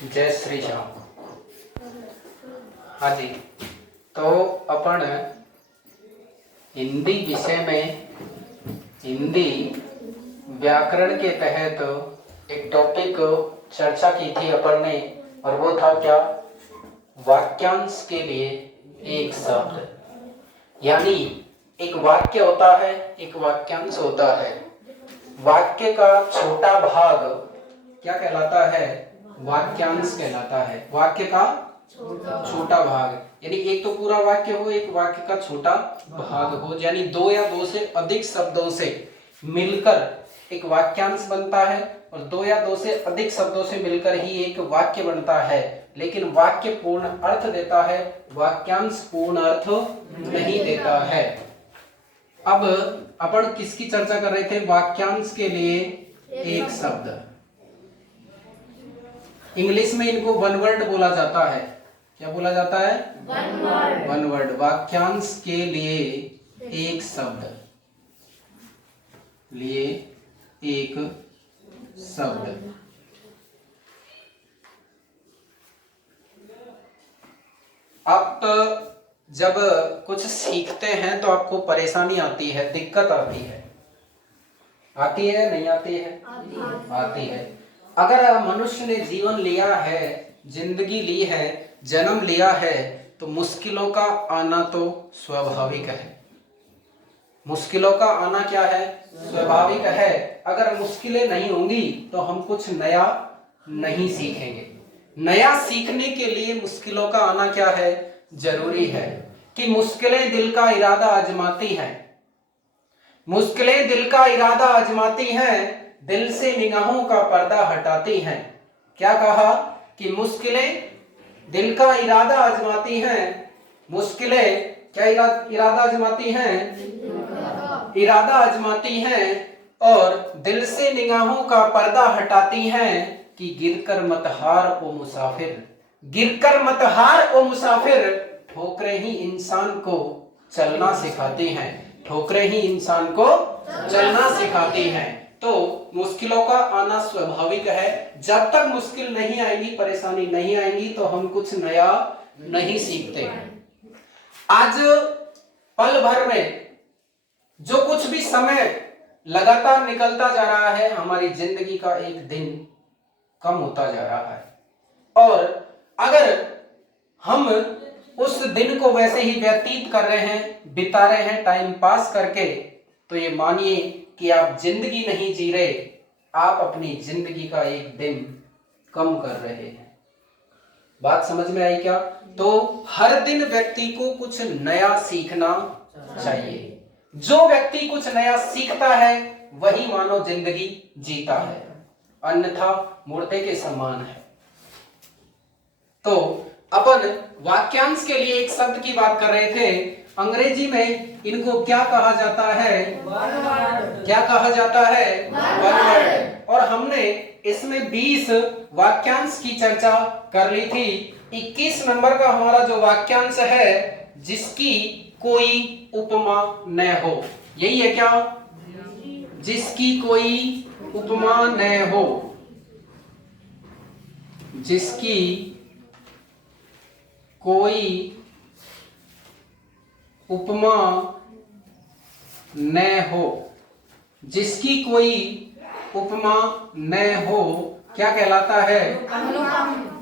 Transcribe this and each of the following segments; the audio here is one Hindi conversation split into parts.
जय श्री राम। हाँ जी, तो अपन हिंदी विषय में हिंदी व्याकरण के तहत एक टॉपिक चर्चा की थी अपन ने, और वो था क्या? वाक्यांश के लिए एक शब्द। यानी एक वाक्य होता है, एक वाक्यांश होता है। वाक्य का छोटा भाग क्या कहलाता है? वाक्यांश कहलाता है। वाक्य का छोटा भाग, यानी एक तो पूरा वाक्य हो, एक वाक्य का छोटा भाग हो, यानी दो या दो से अधिक शब्दों से मिलकर एक वाक्यांश बनता है, और दो या दो से अधिक शब्दों से मिलकर ही एक वाक्य बनता है। लेकिन वाक्य पूर्ण अर्थ देता है, वाक्यांश पूर्ण अर्थ नहीं देता है। अब अपन किसकी चर्चा कर रहे थे? वाक्यांश के लिए एक शब्द। इंग्लिश में इनको वन वर्ड बोला जाता है। क्या बोला जाता है? One word. वाक्यांश के लिए एक शब्द, लिए एक शब्द। आप जब कुछ सीखते हैं तो आपको परेशानी आती है, दिक्कत आती है। आती है नहीं आती है? आती है। अगर मनुष्य ने जीवन लिया है, जिंदगी ली है, जन्म लिया है, तो मुश्किलों का आना तो स्वाभाविक है। मुश्किलों का आना क्या है? स्वाभाविक है। अगर मुश्किलें नहीं होंगी तो हम कुछ नया नहीं सीखेंगे। नया सीखने के लिए मुश्किलों का आना क्या है? जरूरी है। कि मुश्किलें दिल का इरादा आजमाती हैं। मुश्किलें दिल का इरादा आजमाती हैं, दिल से निगाहों का पर्दा हटाती हैं। क्या कहा? कि मुश्किलें दिल का इरादा आजमाती हैं। मुश्किलें क्या इरादा आजमाती हैं? इरादा आजमाती हैं, और दिल से निगाहों का पर्दा हटाती हैं। कि गिरकर मत हार ओ मुसाफिर, गिरकर मत हार ओ मुसाफिर, ठोकरें ही इंसान को चलना सिखाती हैं। ठोकरें ही इंसान को चलना सिखाती हैं। तो मुश्किलों का आना स्वाभाविक है। जब तक मुश्किल नहीं आएगी, परेशानी नहीं आएगी, तो हम कुछ नया नहीं सीखते। आज पल भर में जो कुछ भी समय लगातार निकलता जा रहा है, हमारी जिंदगी का एक दिन कम होता जा रहा है। और अगर हम उस दिन को वैसे ही व्यतीत कर रहे हैं, बिता रहे हैं टाइम पास करके, तो ये मानिए कि आप जिंदगी नहीं जी रहे, आप अपनी जिंदगी का एक दिन कम कर रहे हैं। बात समझ में आई क्या? तो हर दिन व्यक्ति को कुछ नया सीखना चाहिए। जो व्यक्ति कुछ नया सीखता है वही मानो जिंदगी जीता है, अन्यथा मुर्दे के समान है। तो अपन वाक्यांश के लिए एक शब्द की बात कर रहे थे। अंग्रेजी में इनको क्या कहा जाता है? क्या कहा जाता है? One word. और हमने इसमें 20 वाक्यांश की चर्चा कर ली थी। 21 नंबर का हमारा जो वाक्यांश है, जिसकी कोई उपमा न हो। यही है क्या? जिसकी कोई उपमा न हो, जिसकी कोई उपमा न हो, जिसकी कोई उपमा न हो, क्या कहलाता है?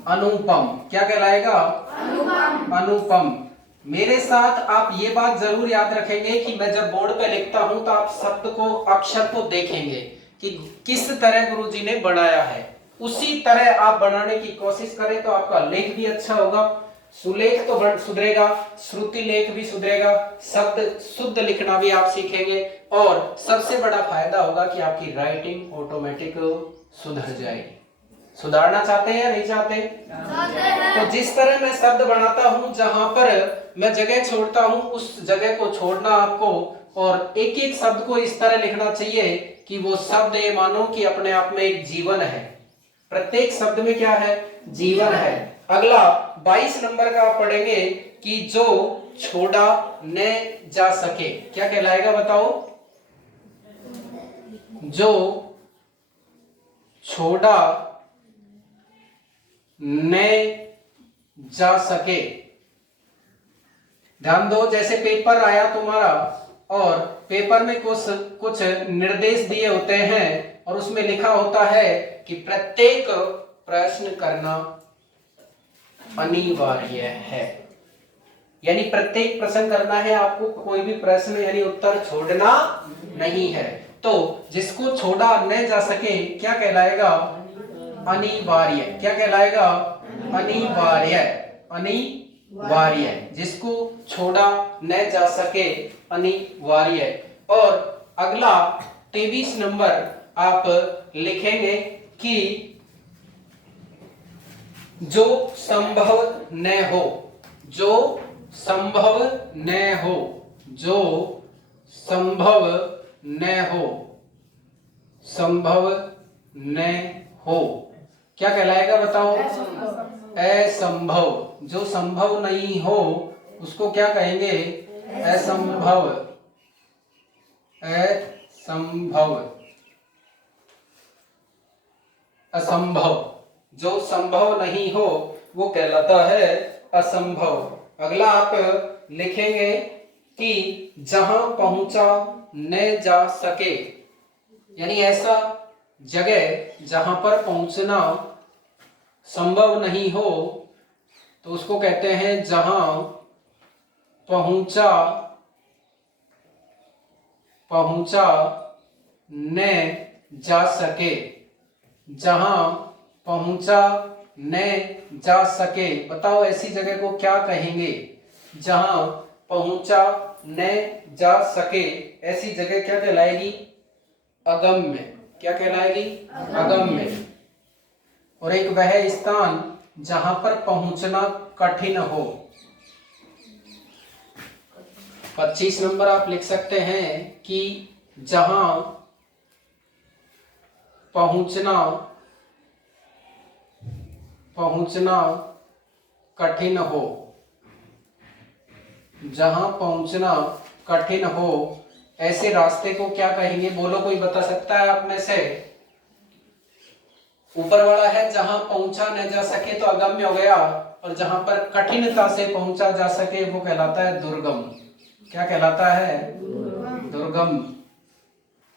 अनुपम। क्या कहलाएगा? अनुपम। मेरे साथ आप ये बात जरूर याद रखेंगे कि मैं जब बोर्ड पे लिखता हूं तो आप शब्द को, अक्षर को देखेंगे कि किस तरह गुरुजी ने बनाया है, उसी तरह आप बनाने की कोशिश करें तो आपका लेख भी अच्छा होगा। सुलेख तो सुधरेगा, श्रुति लेख भी सुधरेगा, शब्द शुद्ध लिखना भी आप सीखेंगे, और सबसे बड़ा फायदा होगा कि आपकी राइटिंग ऑटोमेटिक सुधर जाएगी। सुधारना चाहते हैं या नहीं चाहते? तो जिस तरह मैं शब्द बनाता हूं, जहां पर मैं जगह छोड़ता हूं, उस जगह को छोड़ना आपको, और एक एक शब्द को इस तरह लिखना चाहिए कि वो शब्द ये मानो कि अपने आप में एक जीवन है। प्रत्येक शब्द में क्या है? जीवन है। अगला 22 नंबर का आप पढ़ेंगे कि जो छोड़ा न जा सके, क्या कहलाएगा बताओ? जो छोड़ा न जा सके। ध्यान दो, जैसे पेपर आया तुम्हारा और पेपर में कुछ निर्देश दिए होते हैं और उसमें लिखा होता है कि प्रत्येक प्रश्न करना अनिवार्य है, यानी प्रत्येक प्रश्न करना है आपको, कोई भी प्रश्न यानी उत्तर छोड़ना नहीं है। तो जिसको छोड़ा न जा सके क्या कहलाएगा? अनिवार्य। क्या कहलाएगा? अनिवार्य। अनिवार्य, जिसको छोड़ा न जा सके अनिवार्य। और अगला 23 नंबर आप लिखेंगे कि जो संभव न हो, जो संभव न हो, जो संभव न हो, संभव न हो क्या कहलाएगा बताओ? असंभव। जो संभव नहीं हो उसको क्या कहेंगे? असंभव। असंभव। असंभव, जो संभव नहीं हो वो कहलाता है असंभव। अगला आप लिखेंगे कि जहां पहुंचा न जा सके, यानी ऐसा जगह जहां पर पहुंचना संभव नहीं हो तो उसको कहते हैं जहां पहुंचा न जा सके। जहां पहुंचा न जा सके, बताओ ऐसी जगह को क्या कहेंगे? जहां पहुंचा न जा सके ऐसी जगह क्या कहलाएगी? अगम्य। क्या कहलाएगी? अगम्य। और एक वह स्थान जहां पर पहुंचना कठिन हो। 25 नंबर आप लिख सकते हैं कि जहां पहुंचना कठिन हो। जहां पहुंचना कठिन हो ऐसे रास्ते को क्या कहेंगे? बोलो, कोई बता सकता है आप में से? ऊपर वाला है जहां पहुंचा न जा सके तो अगम्य हो गया, और जहां पर कठिनता से पहुंचा जा सके वो कहलाता है दुर्गम। क्या कहलाता है? दुर्गम।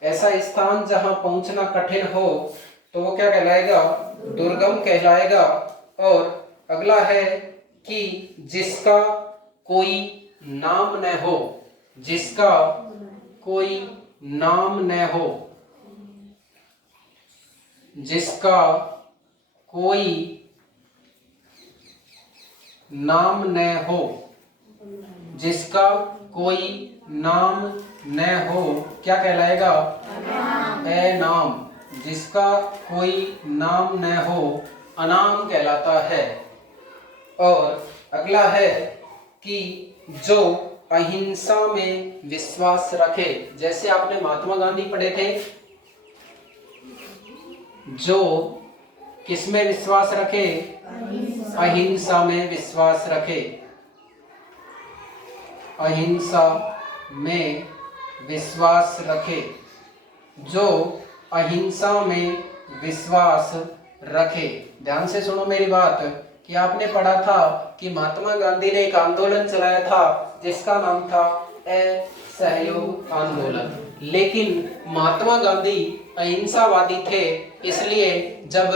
ऐसा स्थान जहां पहुंचना कठिन हो तो वो क्या कहलाएगा? दुर्गम कहलाएगा। और अगला है कि जिसका कोई नाम न हो। जिसका कोई नाम न हो। जिसका कोई नाम न हो। जिसका कोई नाम न हो क्या कहलाएगा? अनाम। जिसका कोई नाम न हो अनाम कहलाता है। और अगला है कि जो अहिंसा में विश्वास रखे। जैसे आपने महात्मा गांधी पढ़े थे, जो किसमें विश्वास रखे? अहिंसा में विश्वास रखे। अहिंसा में विश्वास रखे। जो अहिंसा में विश्वास रखे। ध्यान से सुनो मेरी बात कि आपने पढ़ा था कि महात्मा गांधी ने एक आंदोलन चलाया था जिसका नाम था असहयोग आंदोलन। लेकिन महात्मा गांधी अहिंसावादी थे, इसलिए जब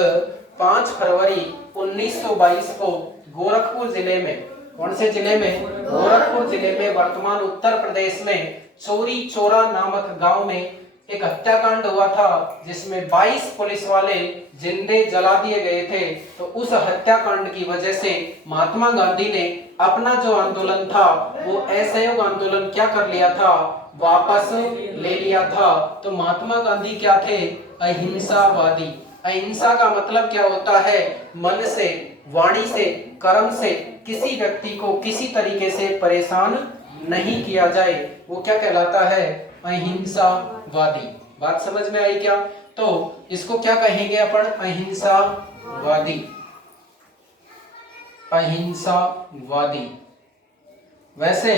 5 फरवरी 1922 को गोरखपुर जिले में, कौन से जिले में? गोरखपुर जिले में, वर्तमान उत्तर प्रदेश में चोरी चोरा नामक गांव में एक हत्याकांड हुआ था जिसमें 22 पुलिस वाले जिंदे जला दिए गए थे। तो उस हत्याकांड की वजह से महात्मा गांधी ने अपना जो आंदोलन था वो असहयोग आंदोलन क्या कर लिया था? वापस ले लिया था। तो महात्मा गांधी क्या थे? अहिंसावादी। अहिंसा का मतलब क्या होता है? मन से, वाणी से, कर्म से किसी व्यक्ति को किसी तरीके से परेशान नहीं किया जाए, वो क्या कहलाता है? अहिंसावादी। बात समझ में आई क्या? तो इसको क्या कहेंगे अपन? अहिंसावादी। अहिंसावादी। वैसे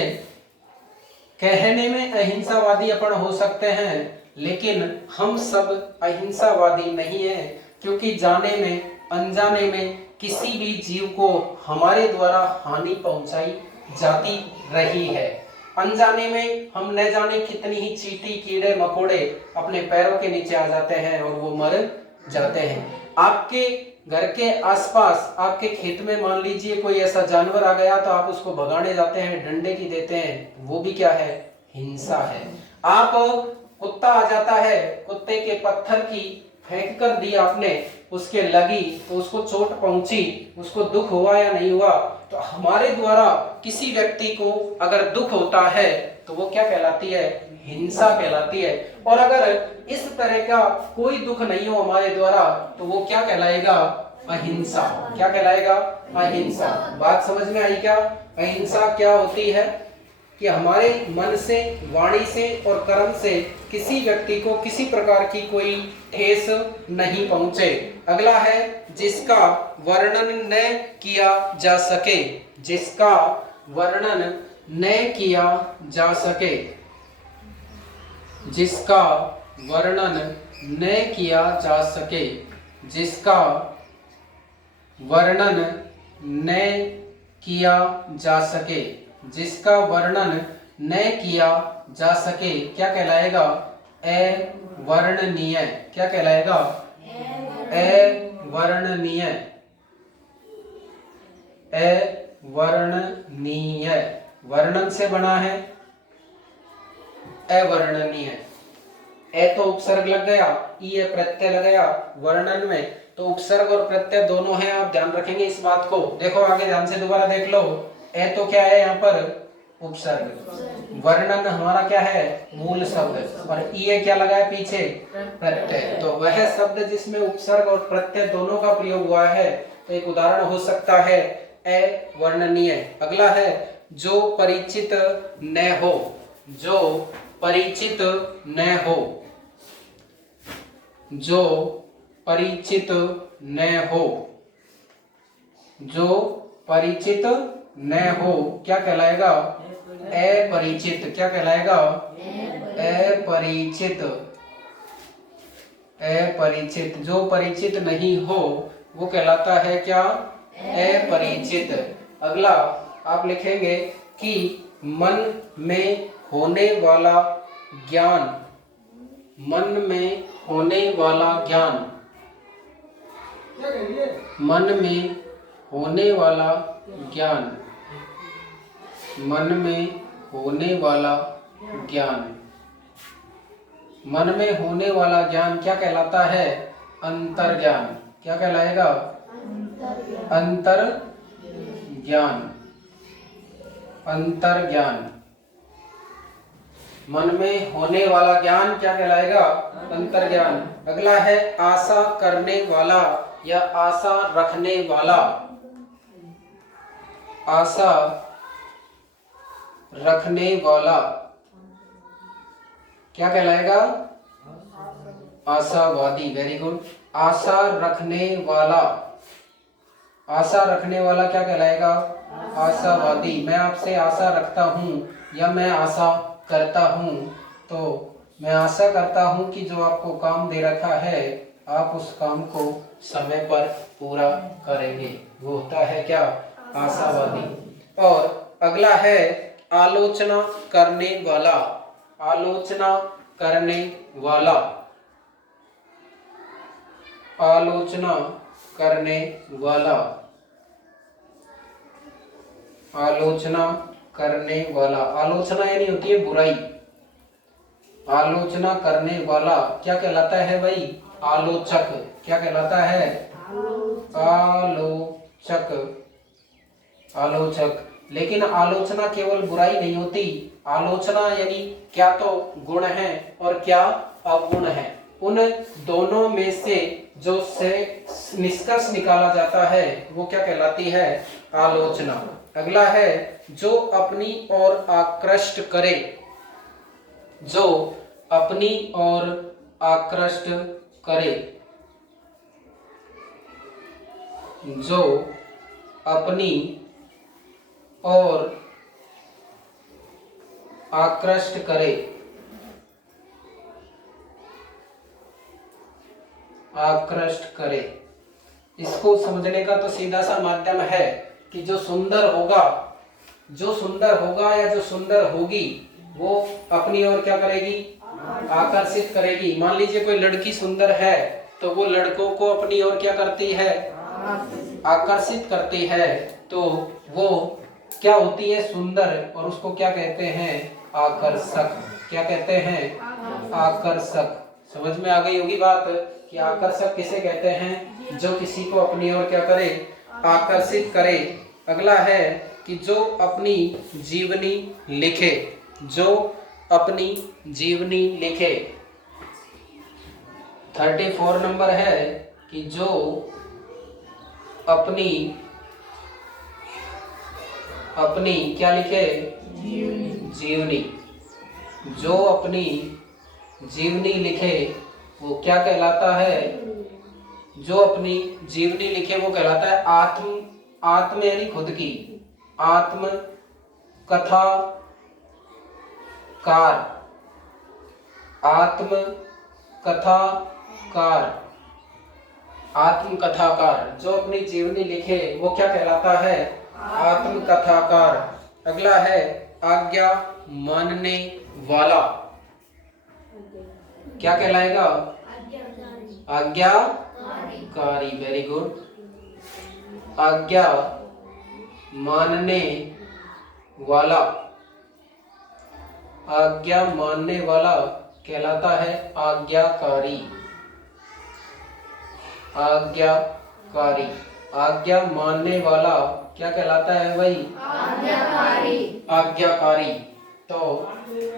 कहने में अहिंसावादी अपन हो सकते हैं, लेकिन हम सब अहिंसावादी नहीं है, क्योंकि जाने में अनजाने में किसी भी जीव को हमारे द्वारा हानि पहुंचाई जाती रही है। अनजाने में हम न जाने कितनी ही चींटी कीड़े मकोड़े अपने पैरों के नीचे आ जाते हैं और वो मर जाते हैं। आपके घर के आसपास, आपके खेत में मान लीजिए कोई ऐसा जानवर आ गया तो आप उसको भगाने जाते हैं, डंडे की देते हैं, वो भी क्या है? हिंसा है। आप कुत्ता आ जाता है, कुत्ते के पत्थर की फेंक कर दी आपने, उसके लगी तो उसको चोट पहुंची, उसको दुख हुआ या नहीं हुआ, तो हमारे द्वारा किसी व्यक्ति को अगर दुख होता है तो वो क्या कहलाती है? हिंसा कहलाती है। और अगर इस तरह का कोई दुख नहीं हो हमारे द्वारा तो वो क्या कहलाएगा? अहिंसा। क्या कहलाएगा? अहिंसा। बात समझ में आई क्या? अहिंसा क्या होती है कि हमारे मन से, वाणी से और कर्म से किसी व्यक्ति को किसी प्रकार की कोई ठेस नहीं पहुंचे। अगला है जिसका वर्णन न किया जा सके। जिसका वर्णन न किया जा सके। जिसका वर्णन न किया जा सके। जिसका वर्णन न किया जा सके। जिसका वर्णन न किया जा सके क्या कहलाएगा? अवर्णनीय। क्या कहलाएगा? अवर्णनीय। अवर्णनीय। वर्णन से बना है, अवर्णनीय। ए तो उपसर्ग लग गया, ई प्रत्यय लग गया वर्णन में, तो उपसर्ग और प्रत्यय दोनों हैं। आप ध्यान रखेंगे इस बात को। देखो आगे ध्यान से दोबारा देख लो। ए तो क्या है यहाँ पर? उपसर्ग। वर्णन हमारा क्या है? मूल शब्द। और ई क्या लगा है पीछे? प्रत्यय। तो वह शब्द जिसमें उपसर्ग और प्रत्यय दोनों का प्रयोग हुआ है, तो एक उदाहरण हो सकता है अवर्णनीय। अगला है जो परिचित न हो। जो परिचित न हो। जो परिचित न हो। जो परिचित न हो क्या कहलाएगा? अपरिचित। क्या कहलाएगा? अपरिचित। अपरिचित। जो परिचित नहीं हो वो कहलाता है क्या? अपरिचित। अगला आप लिखेंगे कि मन में होने वाला ज्ञान। मन में होने वाला ज्ञान। मन में होने वाला ज्ञान। मन में होने वाला ज्ञान। मन में होने वाला ज्ञान क्या कहलाता है? अंतर्ज्ञान। क्या कहलाएगा? अंतर्ज्ञान। अंतर्ज्ञान। मन में होने वाला ज्ञान क्या कहलाएगा? अंतर्ज्ञान। अगला है आशा करने वाला या आशा रखने वाला। आशा रखने वाला क्या कहलाएगा? आशावादी। Very good. आशा रखने वाला। आशा रखने वाला क्या कहलाएगा? आशावादी। मैं आपसे आशा रखता हूं या मैं आशा करता हूं, तो मैं आशा करता हूं कि जो आपको काम दे रखा है आप उस काम को समय पर पूरा करेंगे। वो होता है क्या? आशावादी। और अगला है आलोचना करने वाला। आलोचना करने वाला। आलोचना करने वाला। आलोचना करने वाला। आलोचना यानी होती है बुराई। आलोचना करने वाला क्या कहलाता है भाई? आलोचक। क्या कहलाता है? आलोचक। आलोचक। लेकिन आलोचना केवल बुराई नहीं होती। आलोचना यानी क्या तो गुण है और क्या अवगुण है। उन दोनों में से जो से निष्कर्ष निकाला जाता है वो क्या कहलाती है? आलोचना। अगला है जो अपनी ओर आकृष्ट करे। जो अपनी ओर आकृष्ट करे। जो अपनी ओर आकृष्ट करे। आकृष्ट करे। इसको समझने का तो सीधा सा माध्यम है कि जो सुंदर होगा या जो सुंदर होगी वो अपनी ओर क्या करेगी, आकर्षित करेगी। मान लीजिए कोई लड़की सुंदर है तो वो लड़कों को अपनी ओर क्या करती है, आकर्षित करती है। तो वो क्या होती है, सुंदर, और उसको क्या कहते हैं, आकर्षक। क्या कहते हैं, आकर्षक। समझ में आ गई होगी बात कि आकर्षक किसे कहते हैं, जो किसी को अपनी ओर क्या करे, आकर्षित करे। अगला है कि जो अपनी जीवनी लिखे, जो अपनी जीवनी लिखे। 34 नंबर है कि जो अपनी क्या लिखे, जीवनी। जो अपनी जीवनी लिखे वो क्या कहलाता है, जो अपनी जीवनी लिखे वो कहलाता है आत्म यानी खुद की, आत्म कथाकार। आत्म कथाकार जो अपनी जीवनी लिखे वो क्या कहलाता है, आत्म कथाकार। अगला है आज्ञा मानने वाला। क्या कहलाएगा, आज्ञाकारी। Very good. आज्ञा मानने वाला, आज्ञा मानने वाला कहलाता है आज्ञाकारी। आज्ञाकारी, आज्ञा मानने वाला क्या कहलाता है भाई, आज्ञाकारी। तो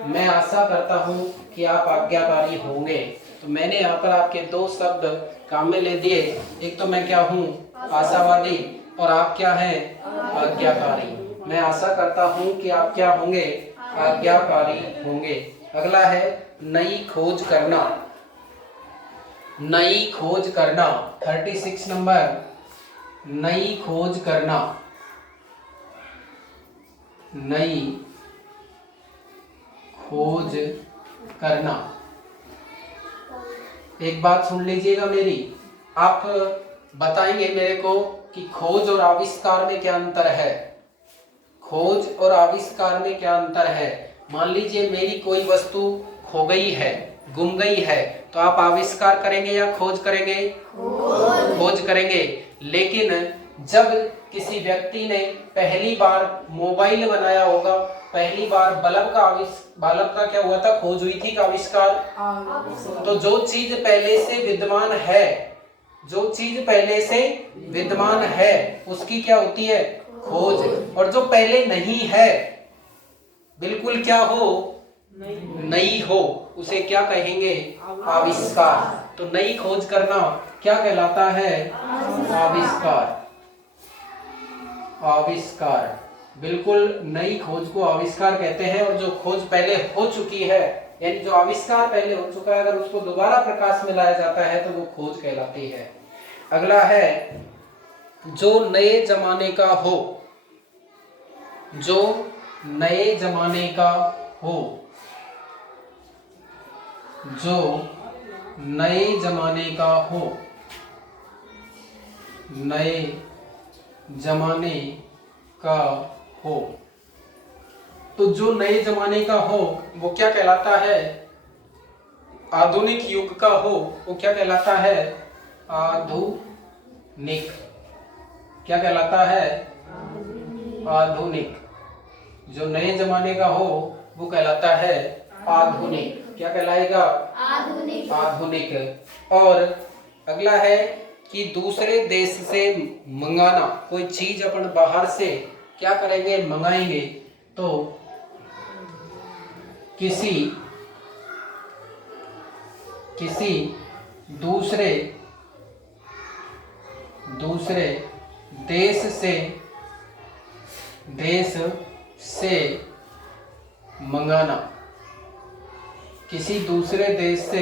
मैं आशा करता हूँ कि आप आज्ञाकारी होंगे। तो मैंने यहाँ पर आपके दो शब्द काम में ले दिए। एक तो मैं क्या हूँ, आशावादी, और आप क्या हैं, आज्ञाकारी। मैं आशा करता हूँ कि आप क्या होंगे, आज्ञाकारी होंगे। अगला है नई खोज करना। नई खोज करना 36 नंबर, नई खोज करना। नई खोज करना। एक बात सुन लीजिएगा मेरी, आप बताएंगे मेरे को कि खोज और आविष्कार में क्या अंतर है। खोज और आविष्कार में क्या अंतर है। मान लीजिए मेरी कोई वस्तु खो गई है, गुम गई है, तो आप आविष्कार करेंगे या खोज करेंगे, खोज करेंगे। लेकिन जब किसी व्यक्ति ने पहली बार मोबाइल बनाया होगा, पहली बार बल्ब का क्या हुआ था, खोज हुई थी का आविष्कार। तो जो चीज पहले से विद्यमान है, जो चीज पहले से विद्यमान है उसकी क्या होती है, खोज। और जो पहले नहीं है, बिल्कुल क्या हो, नई हो, उसे क्या कहेंगे, आविष्कार। तो नई खोज करना क्या कहलाता है, आविष्कार। आविष्कार, बिल्कुल नई खोज को आविष्कार कहते हैं। और जो खोज पहले हो चुकी है, यानी जो आविष्कार पहले हो चुका है, अगर उसको दोबारा प्रकाश में लाया जाता है तो वो खोज कहलाती है। अगला है जो नए जमाने का हो। जो नए जमाने का हो, जो नए जमाने का हो, नए जमाने का हो। तो जो नए जमाने का हो वो क्या कहलाता है, आधुनिक युग का हो वो क्या कहलाता है, आधुनिक। क्या कहलाता है, आधुनिक। जो नए जमाने का हो वो कहलाता है आधुनिक। क्या कहलाएगा, आधुनिक। आधुनिक। और अगला है कि दूसरे देश से मंगाना। कोई चीज अपन बाहर से क्या करेंगे, मंगाएंगे, तो किसी दूसरे देश से मंगाना। किसी दूसरे देश से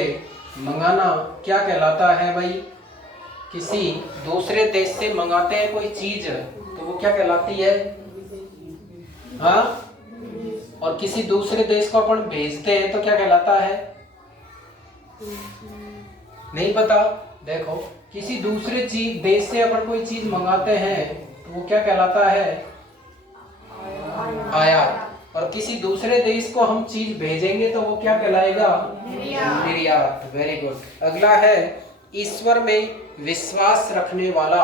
मंगाना क्या कहलाता है भाई, किसी दूसरे देश से मंगाते हैं कोई चीज तो वो क्या कहलाती है, हाँ। और किसी दूसरे देश को अपन भेजते हैं तो क्या कहलाता है, नहीं पता। देखो किसी दूसरे चीज देश से अपन कोई चीज मंगाते हैं तो वो क्या कहलाता है? आयात। और किसी दूसरे देश को हम चीज भेजेंगे तो वो क्या कहलाएगा? निर्यात। Very good. अगला है ईश्वर में विश्वास रखने वाला।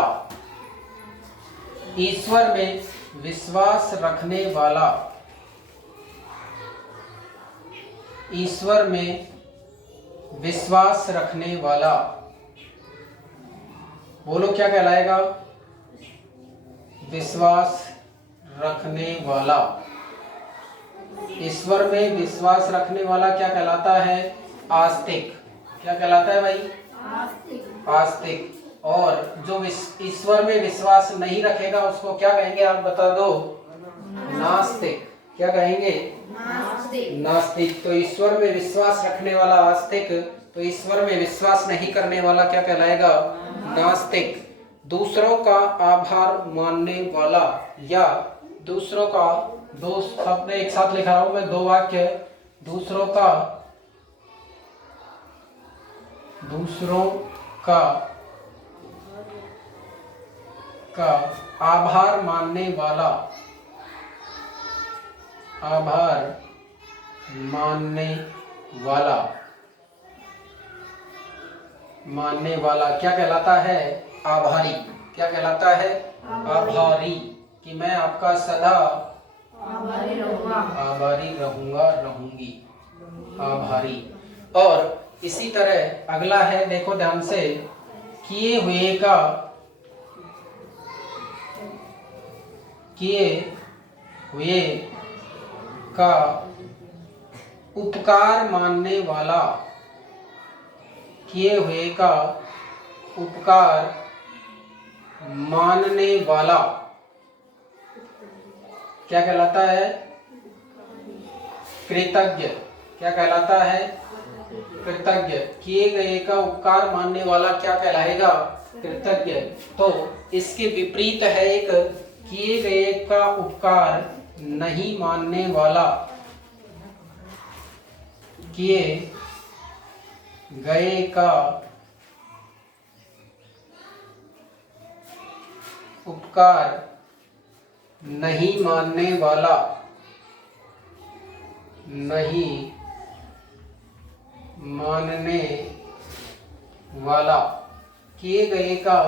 ईश्वर में विश्वास रखने वाला। ईश्वर में विश्वास रखने वाला बोलो क्या कहलाएगा? विश्वास रखने वाला। ईश्वर में विश्वास रखने वाला क्या कहलाता है? आस्तिक। क्या कहलाता है भाई? आस्तिक। और जो ईश्वर में विश्वास नहीं रखेगा उसको क्या कहेंगे आप बता दो? नास्तिक। क्या कहेंगे? नास्तिक। तो ईश्वर में विश्वास रखने वाला आस्तिक, तो ईश्वर में विश्वास नहीं करने वाला क्या कहलाएगा? नास्तिक। दूसरों का आभार मानने वाला, या दूसरों का, दो शब्द एक साथ लिखा रहा हूं मैं, दो वाक्य। दूसरों का आभार मानने वाला। आभार मानने वाला क्या कहलाता है? आभारी। क्या कहलाता है? आभारी। कि मैं आपका सदा आभारी रहूंगा, रहूंगी। आभारी। और इसी तरह अगला है, देखो ध्यान से, किए हुए का उपकार मानने वाला। किए हुए का उपकार मानने वाला क्या कहलाता है? कृतज्ञ। क्या कहलाता है? कृतज्ञ। किए गए का उपकार मानने वाला क्या कहलाएगा? कृतज्ञ। तो इसके विपरीत है एक, किए गए का उपकार नहीं मानने वाला। किए गए का उपकार नहीं मानने वाला। नहीं मानने वाला। किए गए का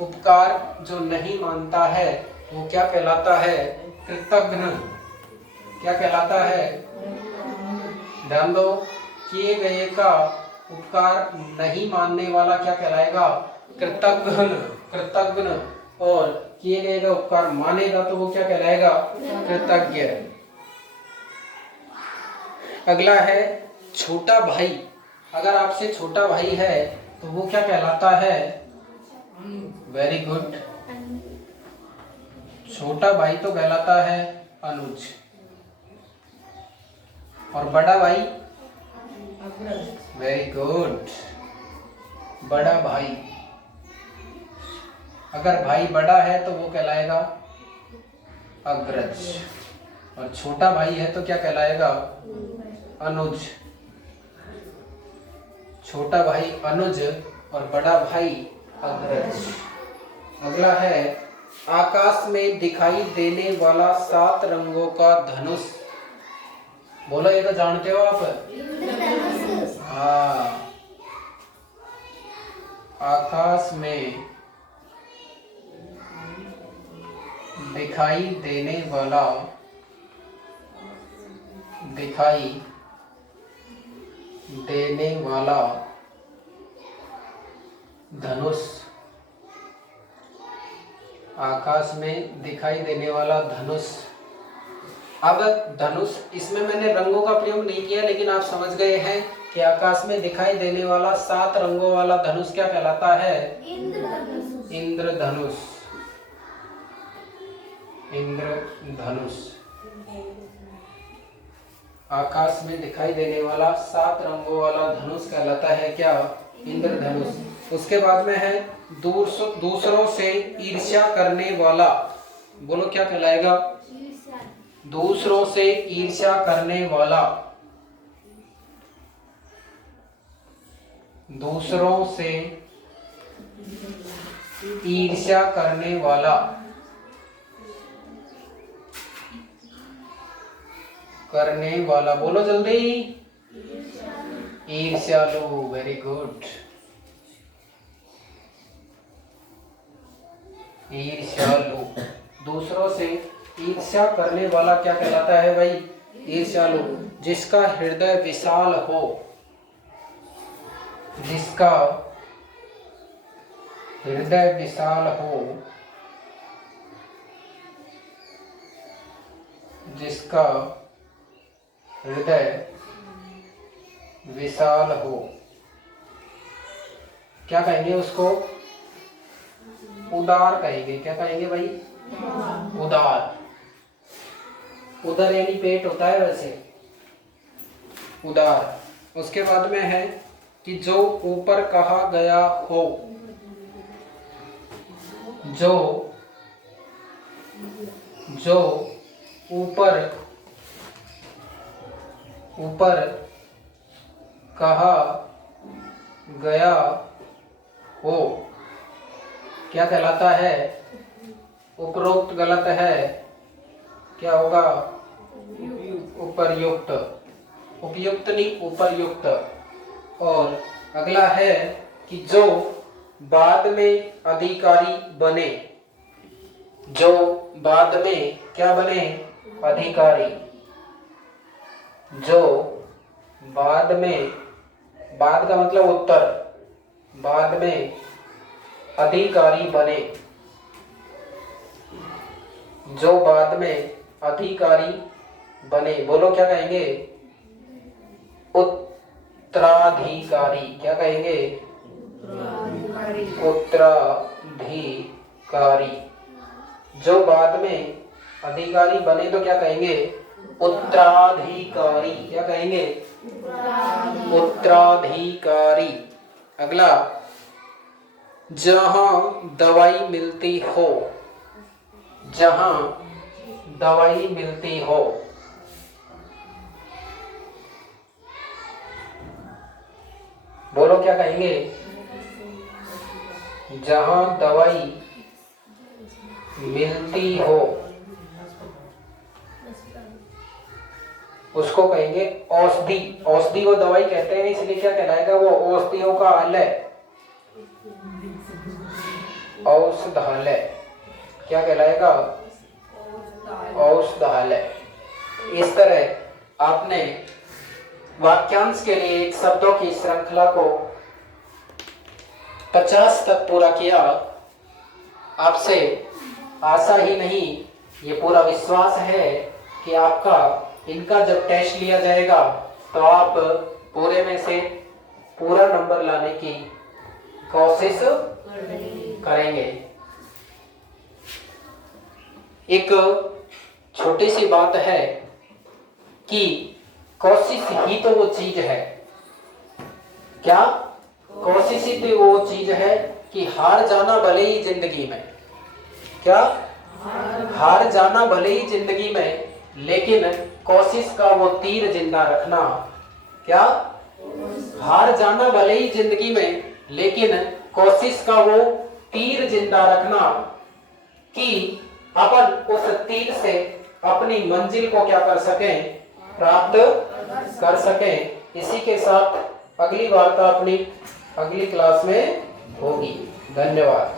उपकार जो नहीं मानता है वो क्या कहलाता है? कृतघ्न। क्या कहलाता है? ध्यान दो, किए गए का उपकार नहीं मानने वाला क्या कहलाएगा? कृतघ्न। कृतघ्न। और किए गए का उपकार मानेगा तो वो क्या कहलाएगा? कृतज्ञ। अगला है छोटा भाई। अगर आपसे छोटा भाई है तो वो क्या कहलाता है? Very good. छोटा भाई तो कहलाता है अनुज। और बड़ा भाई? वेरी गुड, बड़ा भाई। अगर भाई बड़ा है तो वो कहलाएगा अग्रज, और छोटा भाई है तो क्या कहलाएगा? अनुज। छोटा भाई अनुज और बड़ा भाई अग्रज। अगला है आकाश में दिखाई देने वाला 7 रंगों का धनुष। बोलो, ये तो जानते हो आप। हाँ, आकाश में दिखाई देने वाला धनुष। आकाश में दिखाई देने वाला धनुष। अब धनुष, इसमें मैंने रंगों का प्रयोग नहीं किया, लेकिन आप समझ गए हैं कि आकाश में दिखाई देने वाला 7 रंगों वाला धनुष क्या कहलाता है? इंद्रधनुष। इंद्रधनुष। आकाश में दिखाई देने वाला 7 रंगों वाला धनुष कहलाता है क्या? इंद्रधनुष। उसके बाद में है दूसरों से ईर्ष्या करने वाला। बोलो क्या कहलाएगा? दूसरों से ईर्ष्या करने वाला। दूसरों से ईर्ष्या करने वाला, करने वाला, बोलो जल्दी। ईर्ष्यालु, वेरी गुड। ईर्ष्यालु, दूसरों से ईर्ष्या करने वाला क्या कहलाता है भाई? ईर्ष्यालु। जिसका हृदय विशाल हो, जिसका हृदय विशाल हो, जिसका हृदय विशाल हो, क्या कहेंगे उसको? उदार कहेंगे। क्या कहेंगे भाई? उदार। उदर यानी पेट होता है, वैसे उदार। उसके बाद में है कि जो ऊपर कहा गया हो, जो ऊपर कहा गया हो, क्या कहलाता है? उपरोक्त गलत है, क्या होगा? उपर्युक्त। उपयुक्त नहीं, उपर्युक्त। और अगला है कि जो बाद में अधिकारी बने, जो बाद में क्या बने? अधिकारी। जो बाद में, बाद का मतलब उत्तर, बाद में अधिकारी बने, जो बाद में अधिकारी बने, बोलो क्या कहेंगे? उत्तराधिकारी। क्या कहेंगे? उत्तराधिकारी। जो बाद में अधिकारी बने तो क्या कहेंगे? उत्तराधिकारी। क्या कहेंगे? उत्तराधिकारी। अगला, जहां दवाई मिलती हो, जहां दवाई मिलती हो, बोलो क्या कहेंगे? जहां दवाई मिलती हो, उसको कहेंगे औषधि। औषधि को दवाई कहते हैं, इसलिए क्या कहलाएगा वो? औषधियों का आलय, औषधालय। क्या कहलाएगा? औषधालय। इस तरह आपने वाक्यांश के लिए एक शब्दों की श्रृंखला को 50 तक पूरा किया। आपसे आशा ही नहीं, ये पूरा विश्वास है कि आपका इनका जब टेस्ट लिया जाएगा तो आप पूरे में से पूरा नंबर लाने की कोशिश करेंगे। एक छोटी सी बात है कि कोशिश ही तो वो चीज है, क्या? कोशिश ही तो वो चीज है कि हार जाना भले ही जिंदगी में, क्या? हार जाना भले ही जिंदगी में, लेकिन कोशिश का वो तीर जिंदा रखना। क्या? हार जाना भले ही जिंदगी में, लेकिन कोशिश का वो तीर जिंदा रखना कि अपन उस तीर से अपनी मंजिल को क्या कर सकें? प्राप्त कर सकें। इसी के साथ अगली वार्ता अपनी अगली क्लास में होगी। धन्यवाद।